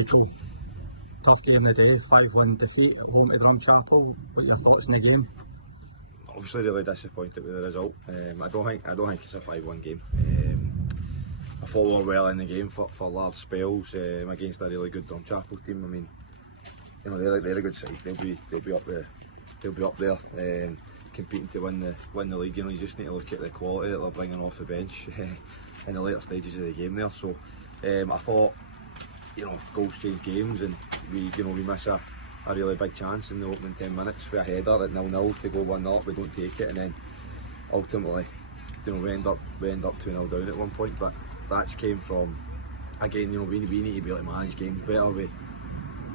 Michael, tough game of the day, 5-1 defeat at home to Drumchapel. What are your thoughts on the game? Obviously really disappointed with the result. I don't think it's a 5-1 game. I thought we were well in the game for large spells against a really good Drumchapel team. I mean, you know, they're a good side. They'll be up there. They'll be up there competing to win the league. You know, you just need to look at the quality that they're bringing off the bench in the later stages of the game there. So I thought, you know, goals change games, and we miss a really big chance in the opening 10 minutes for a header at 0-0 to go 1-0 up. We don't take it, and then ultimately, you know, we end up 2-0 down at one point. But that's came from, again, you know, we need to be able to manage games better. We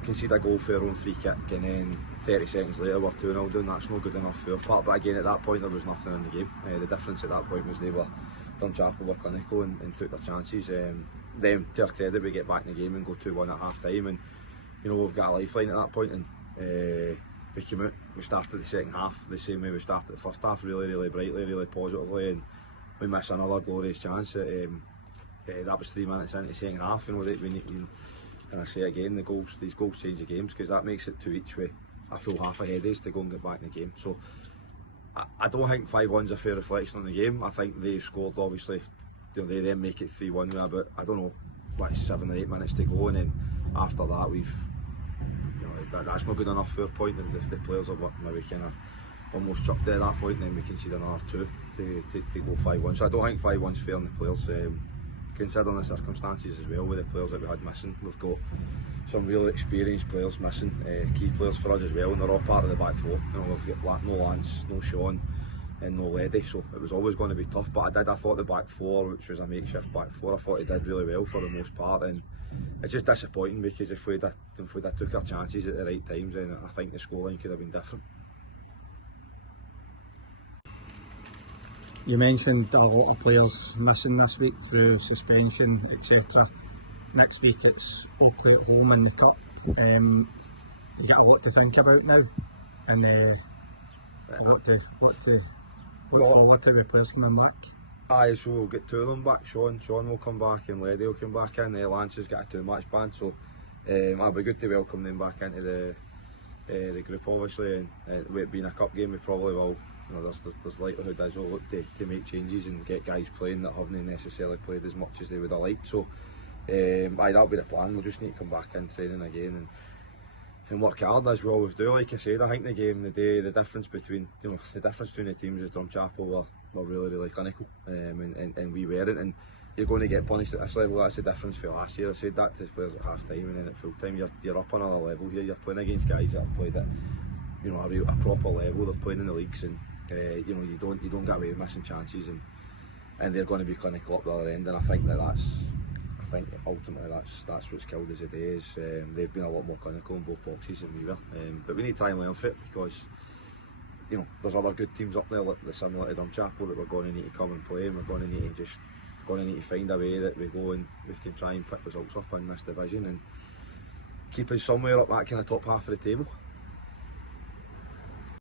concede a goal for our own free kick, and then 30 seconds later we're 2-0 down. That's not good enough for our part. But again, at that point there was nothing in the game. The difference at that point was Drumchapel were clinical and took their chances. Then, to our credit, we get back in the game and go 2-1 at half time, and you know, we've got a lifeline at that point, and we came out, we started the second half the same way we started the first half, really brightly, really positively, and we miss another glorious chance. That was 3 minutes into the second half. You know, we need, and I say again, these goals change the games, because that makes it 2 each way a full half ahead is to go and get back in the game. So I don't think 5-1's a fair reflection on the game. I think they scored, obviously, you know, they then make it 3-1 with about, I don't know, what, 7 or 8 minutes to go, and then after that that's not good enough for a point. The players are maybe kind of almost chucked at that point, and then we concede another 2 to go 5-1. So I don't think 5-1's fair on the players, considering the circumstances as well with the players that we had missing. We've got some really experienced players missing, key players for us as well, and they're all part of the back four. You know, we've got no Lance, no Sean, and no Leddy, so it was always going to be tough. But I thought the back four, which was a makeshift back four, I thought he did really well for the most part, and it's just disappointing, because if we'd have took our chances at the right times, then I think the scoreline could have been different. You mentioned a lot of players missing this week through suspension, etc. Next week it's Oakley at home in the cup. You get a lot to think about now, and what to look forward to with players coming back. Aye, so we'll get 2 of them back. Sean will come back, and Leddy will come back in. Lance has got a 2-match ban, so it'll be good to welcome them back into the group, obviously. And with it being a cup game, we probably will. You know, there's likelihood as we'll look to make changes and get guys playing that haven't necessarily played as much as they would have liked. So that'll be the plan. We'll just need to come back in training again and work hard as we always do. Like I said, I think the game today, the difference between the teams is Drumchapel were really clinical, and we weren't. And you're going to get punished at this level. That's the difference for last year. I said that to the players at half time, and then at full time you're up another level here. You're playing against guys that have played at, you know, a proper level. They're playing in the leagues, and you know, you don't get away with missing chances, and they're going to be clinical up the other end. And I think ultimately that's what's killed us today. Is they've been a lot more clinical in both boxes than we were. But we need to try and learn from it, because you know, there's other good teams up there, like the similar to Drumchapel, that we're going to need to come and play, and we're going to need to find a way that we go and we can try and pick results up in this division and keep us somewhere up that kind of top half of the table.